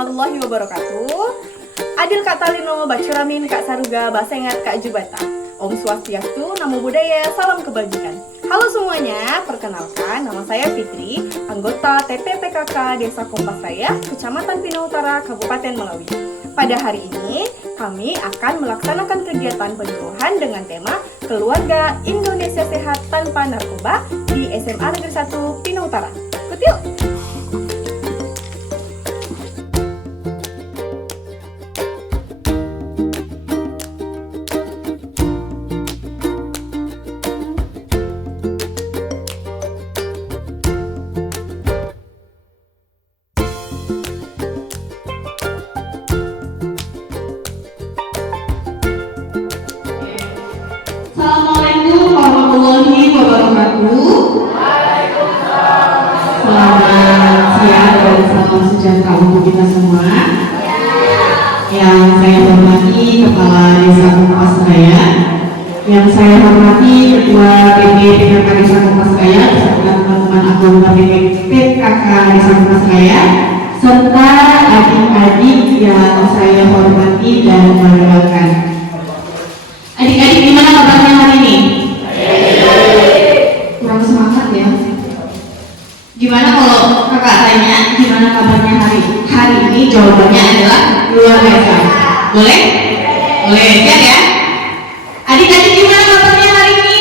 warahmatullahi wabarakatuh. Adil Kak Talino, Bacuramin, Kak Saruga, Basengat, Kak Jubata. Om Swastiastu, Namo Buddhaya, Salam Kebajikan. Halo semuanya, perkenalkan nama saya Fitri, anggota TPPKK Desa Kompas Raya, Kecamatan Pinang Utara, Kabupaten Melawi. Pada hari ini, kami akan melaksanakan kegiatan penyuluhan dengan tema Keluarga Indonesia Sehat Tanpa Narkoba di SMA Negeri 1 Pinang Utara. Ikut yuk! Assalamualaikum warahmatullahi wabarakatuh. Selamat siang dan salam sejahtera untuk kita semua. Yang saya hormati Kepala Desa Kompas Raya, yang saya hormati Ketua PKK Desa Kompas Raya beserta teman-teman anggota PKK Desa Kompas Raya, serta adik-adik yang saya hormati dan banggakan. Adik-adik, gimana kabarnya hari ini? Kurang semangat ya. Gimana kalau kakak tanya gimana kabarnya hari ini? Jawabannya adalah luar biasa. Boleh? Boleh, siap ya? Adik-adik, gimana kabarnya hari ini?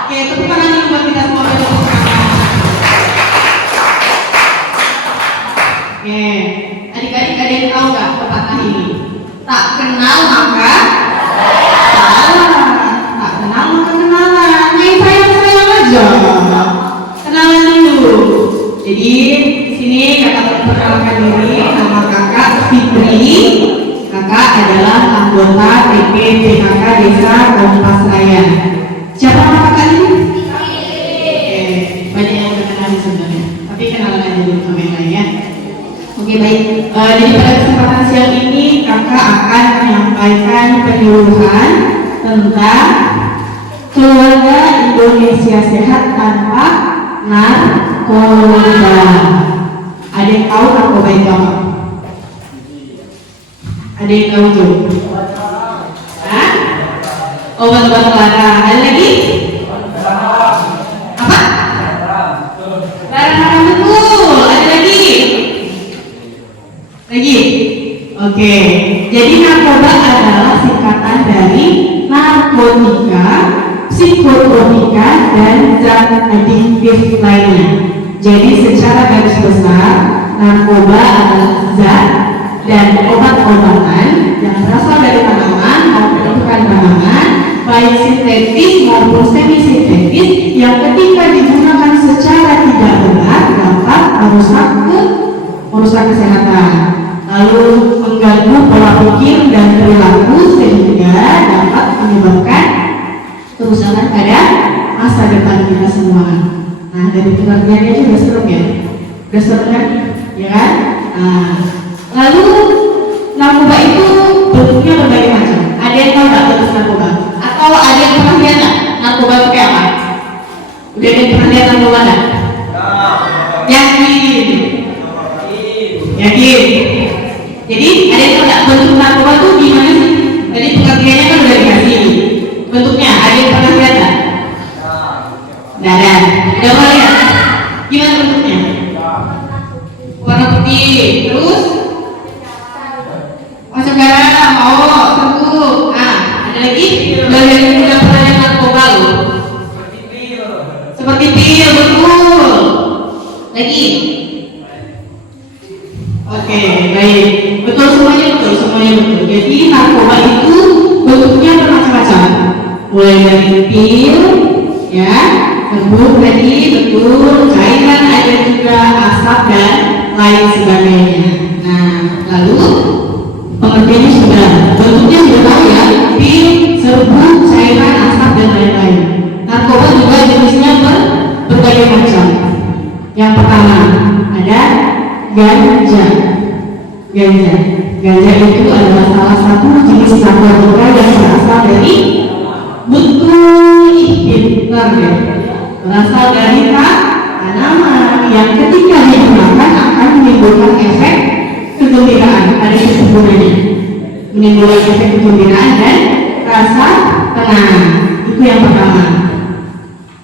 Oke, tepuk tangan dulu buat kita semua. Oke, adik-adik ada yang tahu nggak pepatah ini? Tak kenal maka salah, tak kenal maka kenalan. Main sayang-sayang aja, kenalan dulu. Jadi di sini kakak perkenalkan diri, nama kakak Fitri. Kakak adalah anggota TPPKK Desa Kompas Raya. Siapa nama kakak ini? Oke, banyak yang udah kenal di sebenarnya, tapi kenalan aja dulu sama yang lain ya. Oke, baik. Jadi pada kesempatan siang ini kakak akan menyampaikan penyuluhan tentang keluarga Indonesia sehat tanpa narkoba. Ada yang tahu narkoba itu apa? Ada yang tahu tuh? Hah? Obat-obat terlarang. Ada lagi? Apa? Larang betul. Ada lagi? Lagi? Oke, jadi narkoba adalah singkatan dari narkotika, psikotropika, dan zat adiktif lainnya. Jadi secara garis besar, narkoba adalah zat dan obat-obatan yang berasal dari tanaman maupun bukan tanaman, baik sintetis maupun semi-sintetis, yang ketika digunakan secara tidak benar dapat merusak kesehatan, lalu mengganggu pola pikir dan perilaku sehingga dapat menyebabkan kerusakan pada masa depan kita semua. Nah, dari pengertiannya aja udah serem ya, udah serem kan, ya kan? Nah, lalu narkoba itu bentuknya berbagai macam. Ada yang tahu nggak bentuk narkoba? Atau ada yang pernah lihat nggak narkoba itu kayak apa? Udah ada yang pernah lihat narkoba nggak? Yakin? Yakin? Jadi ada yang tahu nggak bentuk narkoba itu gimana sih? Tadi pengertiannya kan udah dikasih. Bentuknya ada yang pernah lihat nggak? Nggak ada. Udah pernah lihat? Gimana bentuknya? Warna putih. Terus? Masuk garam. Oh, serbuk. Ah, ada lagi? Udah pernah lihat narkoba loh? Seperti pil, betul. Lagi? Oke, baik. Betul semuanya betul. Jadi narkoba itu bentuknya bermacam-macam. Mulai dari pil, ya, serbuk tadi, betul, cairan, ada juga asap dan lain sebagainya. Nah, lalu pengertiannya sudah, bentuknya sudah tahu ya, pil, serbuk, cairan, asap dan lain-lain. Narkoba juga jenisnya berbagai macam. Yang pertama ada ganja. Ganja itu adalah salah satu jenis narkotika yang berasal dari pintar ya, berasal dari tanaman yang ketika digunakan akan dari penggunanya, menimbulkan efek kegembiraan dan rasa tenang. Itu yang pertama.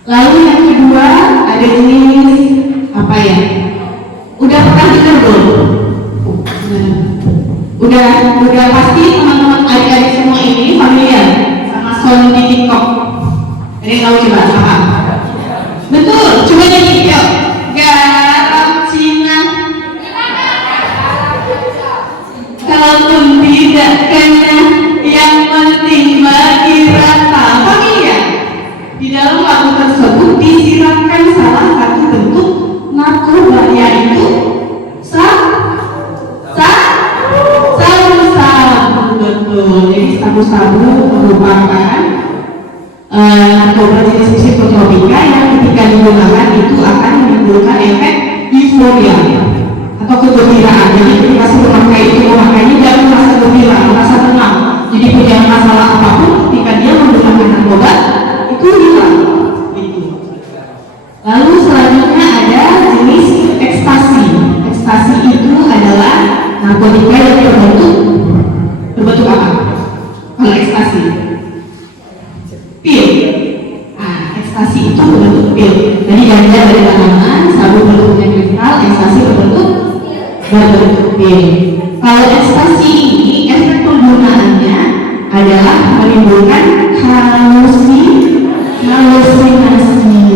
Lalu yang kedua ada jenis apa ya? Udah pernah dengar belum? Udah pasti teman-teman adik-adik semua ini familiar sama sound di TikTok. Jadi tahu coba apa? Betul, coba nyanyi yuk. Garam Cina. Kalaupun tidak kena, yang penting bagi rata. Familiar? Di dalam lagu tersebut disiramkan salah satu bentuk narkoba, yaitu sabu-sabu. Betul. Jadi sabu-sabu merupakan narkoba jenis psikotropika yang ketika digunakan itu akan menimbulkan efek euforia atau kegembiraan. Jadi ketika si pemakai itu memakainya dia merasa gembira, merasa tenang. Jadi punya masalah apapun ketika dia menggunakan narkoba itu hilang. Itu. Lalu selanjutnya ada jenis ekstasi. Ekstasi itu adalah narkotika yang berbentuk apa? Kalau ekstasi, pil. Ekstasi itu berbentuk pil. Jadi ganja dari tanaman, sabu berbentuknya kristal, ekstasi berbentuk pil. Kalau ekstasi ini efek penggunaannya adalah menimbulkan halusinasi.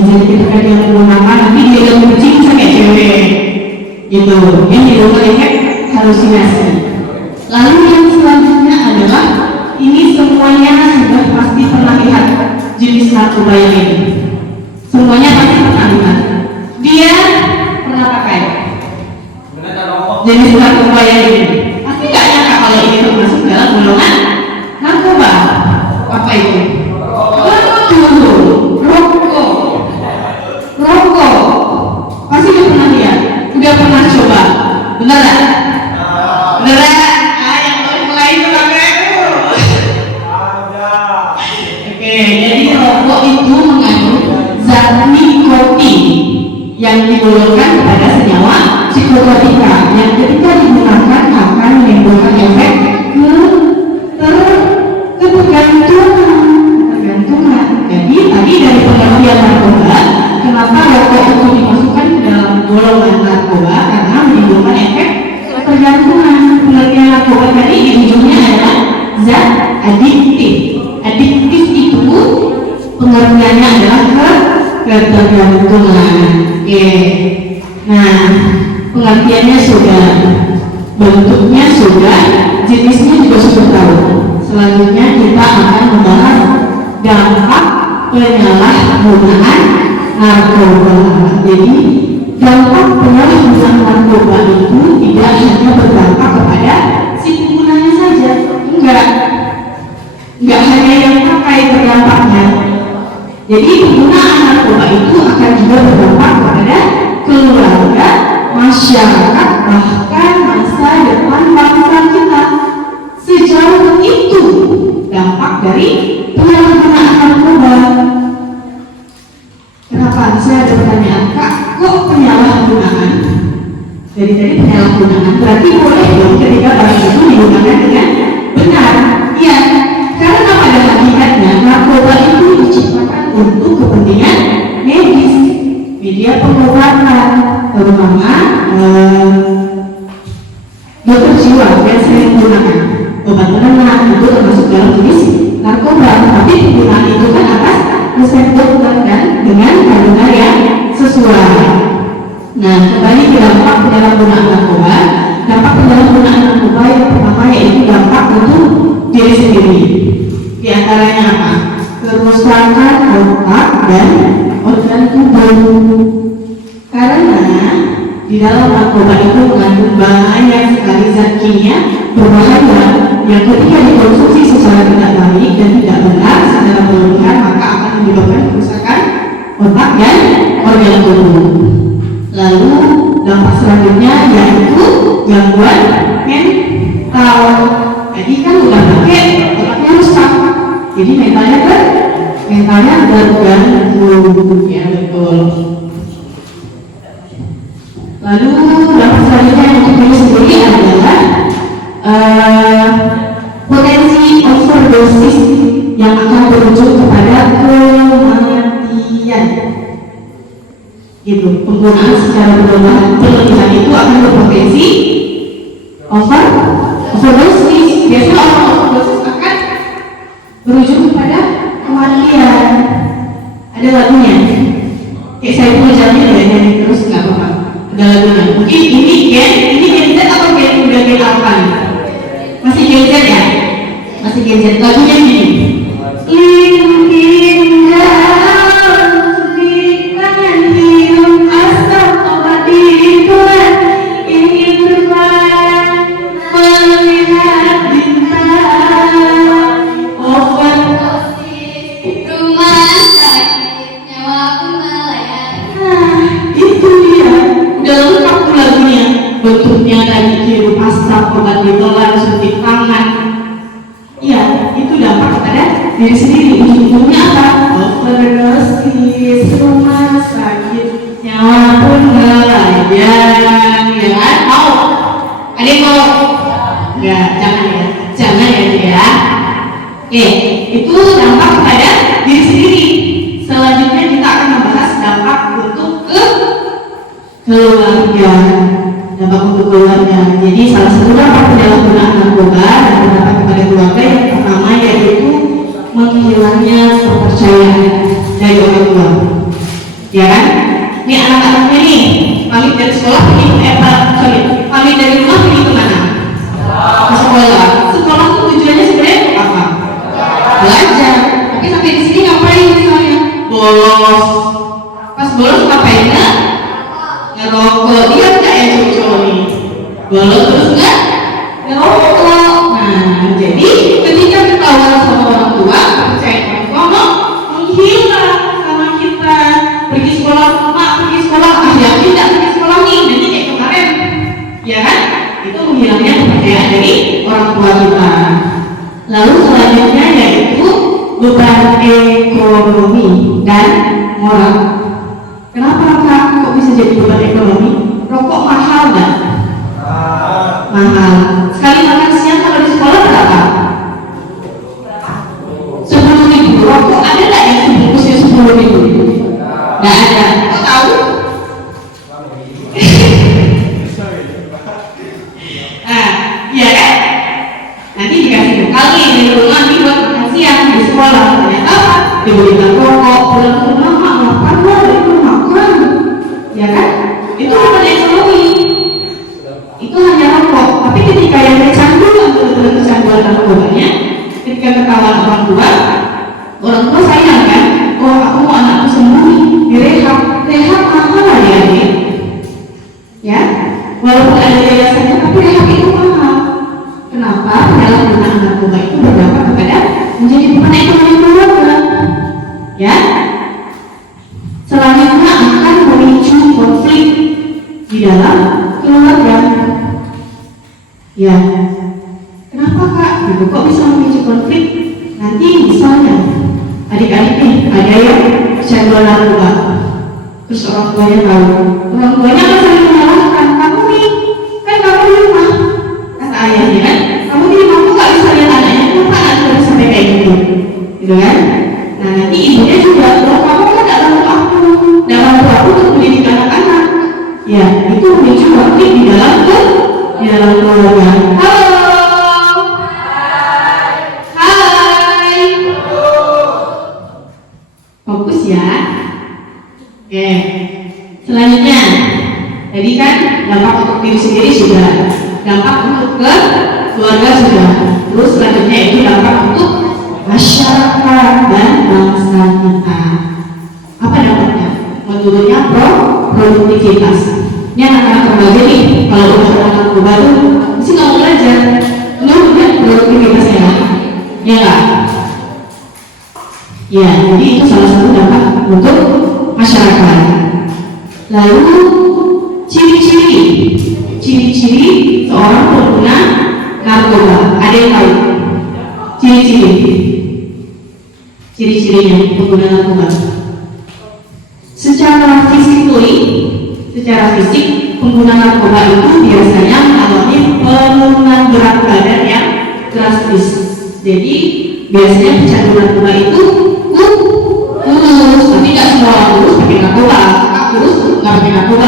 Jadi ketika dia menggunakan nanti dia yang kucing kayak cewek gitu. Ini menimbulkan efek halusinasi. Lalu yang selanjutnya adalah ini semuanya sudah pasti pernah lihat jenis narkoba yang ini. Semuanya pasti pernah lihat. Dia pernah pakai jenis narkoba yang ini. Pasti nggak nyangka kalau ini termasuk dalam golongan narkoba. Apa itu? Rokok. Pasti udah pernah lihat, udah pernah coba. Benar nggak? Benar. Jadi rokok itu mengandung zat nikotin yang digolongkan pada senyawa psikotropika yang ketika digunakan akan menimbulkan efek ketergantungan. Jadi tadi dari pengertian narkoba, kenapa rokok itu dimasukkan ke dalam golongan narkoba? Karena menimbulkan efek ketergantungan. Pengertian narkoba tadi di ujungnya adalah zat adiktif. Adiktif itu pengertiannya adalah ketergantungan. Oke. Nah, pengertiannya sudah, bentuknya sudah, jenisnya juga sudah tahu. Selanjutnya kita akan membahas dampak penyalahgunaan narkoba. Jadi dampak penyalahgunaan narkoba itu tidak hanya berdampak kepada si penggunanya saja, enggak hanya yang pakai berdampaknya. Jadi penggunaan narkoba itu akan juga berdampak kepada keluarga, masyarakat, bahkan masa depan bangsa kita. Sejauh itu dampak dari penyalahgunaan narkoba. Kenapa? Saya ada pertanyaan, Kak, kok penyalahgunaan? Jadi penyalahgunaan berarti boleh dong ketika barang itu digunakan dengan benar. Iya, karena pada hakikatnya narkoba itu diciptakan untuk kepentingan medis, media pengobatan, terutama dokter jiwa yang sering menggunakan obat penenang itu termasuk dalam jenis narkoba. Tapi penggunaan itu kan atas resep dokter dan dengan kandungan yang sesuai. Nah, kembali ke dampak penyalahgunaan narkoba. Dampak penyalahgunaan narkoba yang pertama yaitu dampak untuk diri sendiri. Di antaranya apa? Kerusakan otak dan organ tubuh. Karena di dalam narkoba itu mengandung banyak sekali zat kimia berbahaya yang ketika dikonsumsi secara tidak baik dan tidak benar secara berlebihan maka akan menyebabkan kerusakan otak dan organ tubuh. Lalu dampak selanjutnya yaitu gangguan mental. Tadi kan udah pakai otaknya rusak, jadi mentalnya terganggu. Ya betul. Lalu dampak selanjutnya yang untuk diri sendiri adalah penggunaan secara berlebihan itu akan berpotensi overdosis. Biasanya orang overdosis akan berujung kepada kematian. Ada lagunya, kayak saya punya jalannya ya, jadi terus nggak apa-apa. Ada lagunya. Mungkin ini Gen Z atau udah Gen apa nih? Masih Gen Z ya? Masih Gen Z. Lagunya gini. Bentuknya tadi hirup asap, obat ditelan, suntik tangan. Iya, itu dampak kepada diri sendiri. Ujung-ujungnya apa? Overdosis, rumah sakit, nyawa pun melayang, ya kan? Mau? Ada yang mau? Enggak, jangan ya. Oke, itu dampak kepada diri sendiri. Selanjutnya kita akan membahas dampak untuk keluarga. Dampak untuk keluarga. Jadi salah satu dampak penyalahgunaan narkoba dan berdampak kepada keluarga yang pertama yaitu menghilangnya kepercayaan dari orang tua. Ya kan? Ini anak-anaknya nih pamit dari sekolah pamit dari rumah pergi kemana? Ke sekolah. Sekolah itu tujuannya sebenarnya apa? Belajar. Tapi sampai di sini ngapain misalnya? Bolos. Pas bolos ngapain nggak? Ngerokok. Iya nggak ya cowok nih? Bolos terus nggak? Ngerokok. Nah, jadi ketika ketahuan sama orang tua, percaya orang tua mau menghilang sama kita. Pergi sekolah, yakin nggak pergi sekolah nih? Nanti kayak kemarin, ya kan? Itu menghilangnya kepercayaan dari orang tua kita. Lalu selanjutnya yaitu beban ekonomi dan moral. Kenapa Kak? Kok bisa jadi beban ekonomi? Rokok mahal nggak? Mahal. Sekali makan siang kalau di sekolah berapa? 10.000. Rokok ada nggak yang sebungkusnya 10.000? Nggak ada. Kok tahu? Iya kan? Nanti dikasih bekal nih di rumah nih buat makan siang di sekolah. Ternyata apa? Dibelikan rokok. Pulang ke rumah makan dari makan. Ya kan? Itu bukan ekonomi. Itu hanya rokok. Tapi ketika yang kecanduan betul-betul kecanduan narkobanya, ketika ketahuan orang tua sayang kan? Oh, aku mau anakku sembuh, direhab mahal lah ya, ya. Walaupun ada yayasannya, tapi rehab itu mahal. Kenapa? Penyalahgunaan narkoba itu berdampak kepada menjadi beban ekonomi keluarga. Ya. Selanjutnya akan memicu konflik di dalam keluarga. Ya. Kenapa Kak? Gitu kok bisa memicu konflik? Nanti misalnya adik-adik nih ada yang kecanduan narkoba, terus orang tuanya tahu, orang tuanya akan saling menyalahkan. Kamu nih, kan kamu di rumah, kata ayahnya kan, kamu di rumah tuh nggak bisa lihat anaknya, kenapa anak harus sampai kayak gitu kan? Nah nanti ibunya juga, loh kamu kan nggak bantu aku untuk mendidik anak-anak. Ya itu memicu konflik di dalam keluarga. Halo. Fokus ya. Oke. Selanjutnya, tadi kan dampak untuk diri sendiri sudah, dampak untuk ke keluarga sudah. Terus selanjutnya itu dampak untuk masyarakat dan bangsa kita. Apa dampaknya? Menurunnya produktivitas. Ini anak-anak remaja nih, kalau udah narkoba tuh mesti nggak mau belajar. Menurunnya produktivitasnya, ya nggak? Ya, jadi itu salah satu dampak untuk masyarakat. Lalu ciri-ciri seorang pengguna narkoba. Ada yang tahu? Ciri-cirinya pengguna narkoba. Secara fisik pengguna narkoba itu biasanya mengalami penurunan berat badan yang drastis. Jadi biasanya pecandu narkoba itu kurus, tapi nggak semua orang kurus pakai narkoba. Kurus nggak pakai narkoba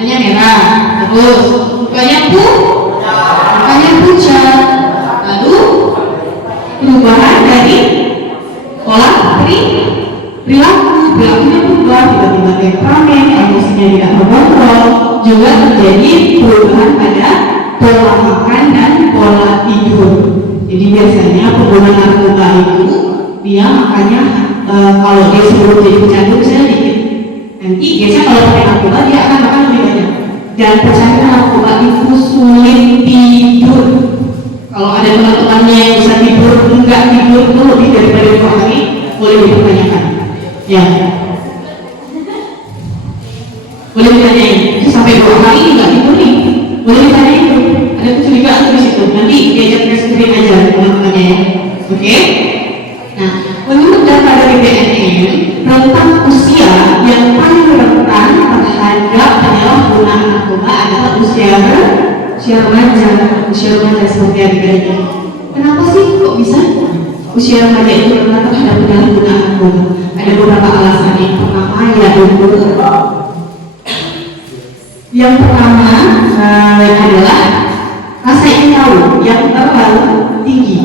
matanya merah, terus mukanya pucat, lalu perubahan dari pola perilakunya berubah, tiba-tiba temperamen, emosinya tidak terkontrol, juga terjadi perubahan pada pola makan dan pola tidur. Jadi biasanya pengguna narkoba itu dia makannya kalau dia sebelum jadi pecandu misalnya dikit, nanti biasanya kalau pakai narkoba dia akan makan lebih banyak, dan pecandu narkoba itu sulit tidur. Kalau ada teman-temannya yang bisa tidur, enggak tidur itu lebih daripada 2 hari, boleh dipertanyakan. Ya, boleh ditanyain. Itu sampai 2 hari enggak tidur nih, boleh ditanyain. Ada kecurigaan di situ. Nanti diajak tes screen aja teman-temannya ya. Oke? Nah, menurut data dari BNN, rentang usia yang paling rentan terhadap penyalahgunaan narkoba adalah usia remaja seperti adik-adik. Kenapa sih kok bisa usia remaja itu rentan terhadap penyalahgunaan narkoba? Ada beberapa alasan. Yang pertama yang pertama adalah rasa ingin tahu yang terlalu tinggi.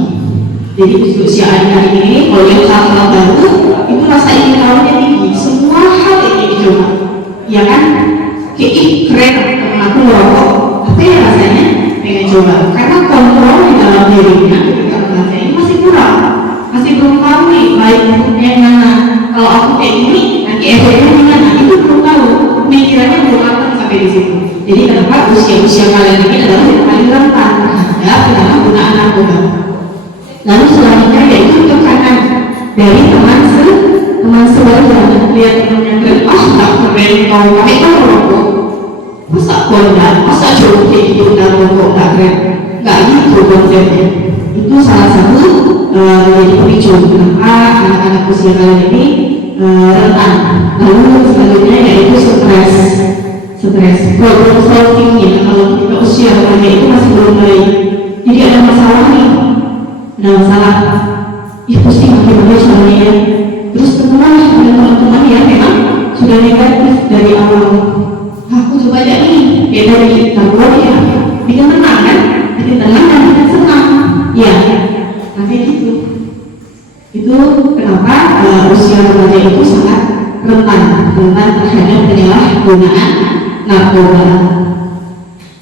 Jadi usia adik-adik ini kalau yang hal-hal baru itu rasa ingin tahunya tinggi, semua hal ingin dicoba, ya kan? Kayak keren, aku merokok, apa ya rasanya? Pengen coba, karena kontrol di dalam dirinya ketika remaja ini masih kurang, masih belum tahu nih baik buruknya yang mana. Kalau aku kayak gini, nanti efeknya gimana? Itu belum tahu, pikirannya belum matang sampai di situ. Jadi kenapa usia kalian ini adalah yang paling rentan terhadap penyalahgunaan narkoba. Lalu selanjutnya yaitu tekanan dari teman sebaya. Lihat temannya keren, tak keren kau, tapi kan merokok. Masa kondak, masa joget gitu dan merokok tak keren? Nggak gitu konsepnya. Itu salah satu menjadi pemicu kenapa anak-anak usia kalian ini rentan. Lalu selanjutnya yaitu stres, problem solvingnya. Kalau kita usia remaja itu masih belum baik, jadi ada masalah nih, ada masalah, pusing bagaimana caranya ya. Terus teman dengan teman-teman yang memang sudah negatif dari awal. Aku coba aja nih, kayak dari narkoba ya, bikin tenang kan, bikin tenang dan bikin senang, ya, nanti gitu. Itu kenapa usia remaja itu sangat rentan terhadap penyalahgunaan narkoba.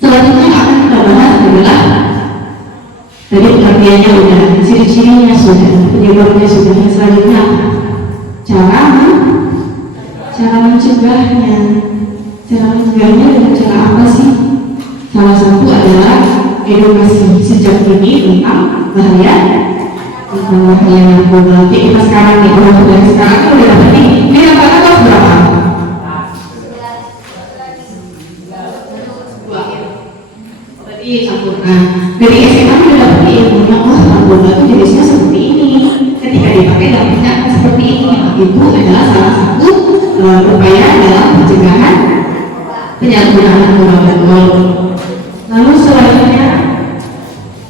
Selanjutnya akan kita bahas adalah tadi pengertiannya sudah, ciri-cirinya sudah, penyebabnya sudah. Selanjutnya cara mencegahnya. Cara mencegahnya dengan cara apa sih? Salah satu adalah edukasi sejak dini tentang bahaya narkoba. Kita sekarang nih, orang dari sekarang itu udah dapat nih. Ini rata-rata kelas berapa? Dari SMA udah dapat ilmunya, narkoba itu jenisnya seperti ini. Ketika dipakai dampaknya seperti ini. Itu adalah salah satu upaya dalam pencegahan penyalahgunaan narkoba. Lalu selanjutnya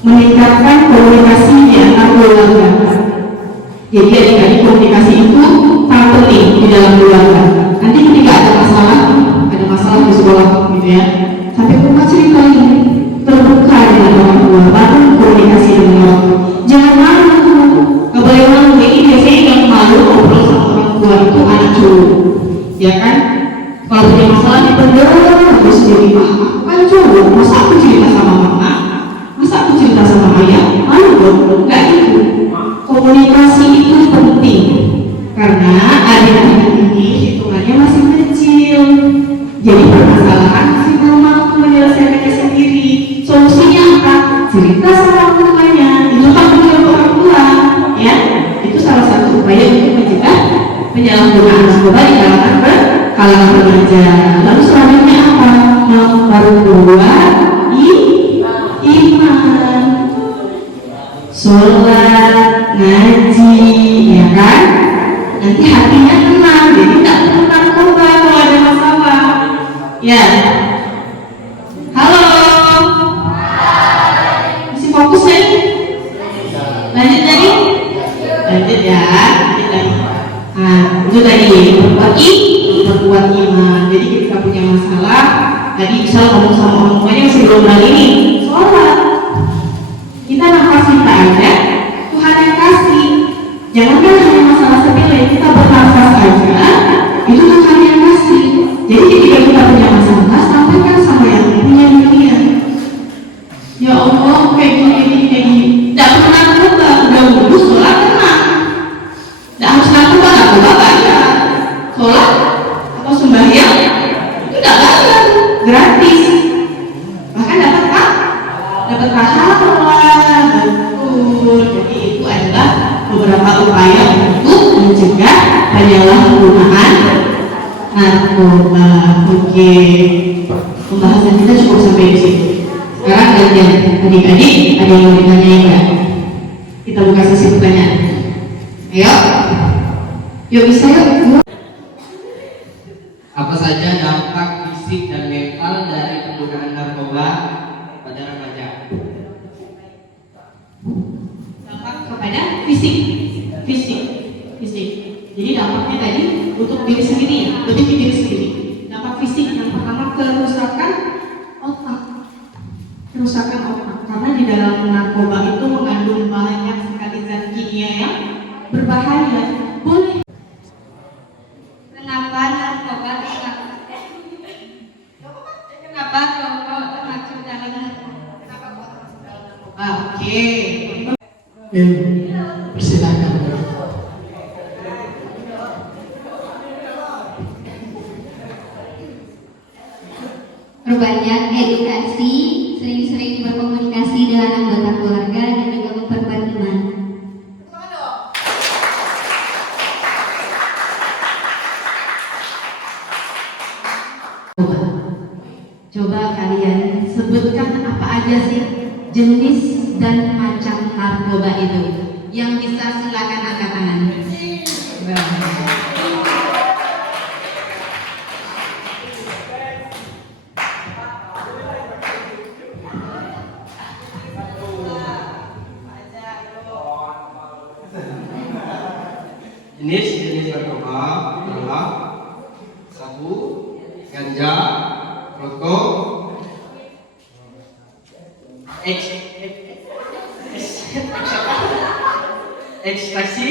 meningkatkan komunikasi di antar keluarga. Jadi adik-adik, komunikasi itu sangat penting di dalam keluarga. Nanti ketika ada masalah di sekolah gitu ya, sampai ke rumah ceritain, terbuka dengan orang tua, bangun komunikasi dengan orang tua. Jangan malu, nggak boleh malu. Ini biasanya yang malu ngobrol sama orang tua itu anak cowok, ya kan? Kalau punya masalah dipendam, terus jadi kan cowok, masa aku cerita sama mama, masa aku cerita sama ayah, malu dong, nggak gitu. Komunikasi itu penting karena adik-adik ini hitungannya masih kecil, jadi permasalahan masih belum mampu menyelesaikannya sendiri. Solusinya apa? Cerita sama orang tuanya, itu tanggung jawab orang tua, ya. Itu salah satu upaya untuk mencegah penyalahgunaan narkoba di kalangan remaja. Lalu selanjutnya apa? Memperkuat iman, sholat, ngaji, ya kan? Nanti hatinya tenang, jadi tidak perlu narkoba kalau ada masalah. Ya, halo, masih fokus ya? Lanjut lagi? Lanjut ya, lanjut lagi. Nah, itu tadi memperkuat iman. Jadi ketika punya masalah, tadi misal ngomong sama orang tuanya masih belum berani nih, sholat. Kita nafas kita aja, Tuhan yang kasih. Jangankan hanya masalah sepele, kita bernafas aja, itu Tuhan yang kasih. Jadi ketika kita punya masalah, sampaikan sama yang punya dunia. Ya Allah, kayak gini. Tidak pernah coba, udah wudhu, sholat tenang. Tidak harus narkoba aja. Sholat atau sembahyang itu tidak bayar, gratis. Bahkan dapat pahala. Betul. Jadi itu adalah beberapa upaya untuk mencegah penyalahgunaan narkoba. Oke, pembahasan kita cukup sampai di situ. Sekarang gantian adik-adik, ada yang mau ditanyain nggak? Kita buka sesi pertanyaan. Ayo, yuk bisa yuk. Apa saja dampak fisik dan mental dari penggunaan narkoba pada remaja? Dampak kepada fisik. Jadi dampaknya tadi untuk diri sendiri ya, lebih ke diri sendiri. Dampak fisik yang pertama kerusakan otak. Karena di dalam narkoba itu mengandung banyak sekali zat kimia yang berbahaya. Boleh. Kenapa narkoba kenapa rokok termasuk dalam narkoba? Oke. Persilakan. Perbanyak edukasi, sering-sering berkomunikasi dengan anggota keluarga dan juga memperkuat iman. Coba kalian sebutkan apa aja sih jenis dan macam narkoba itu. Yang bisa silakan angkat tangan. Jenis narkoba adalah sabu, ganja, rokok, ekstasi,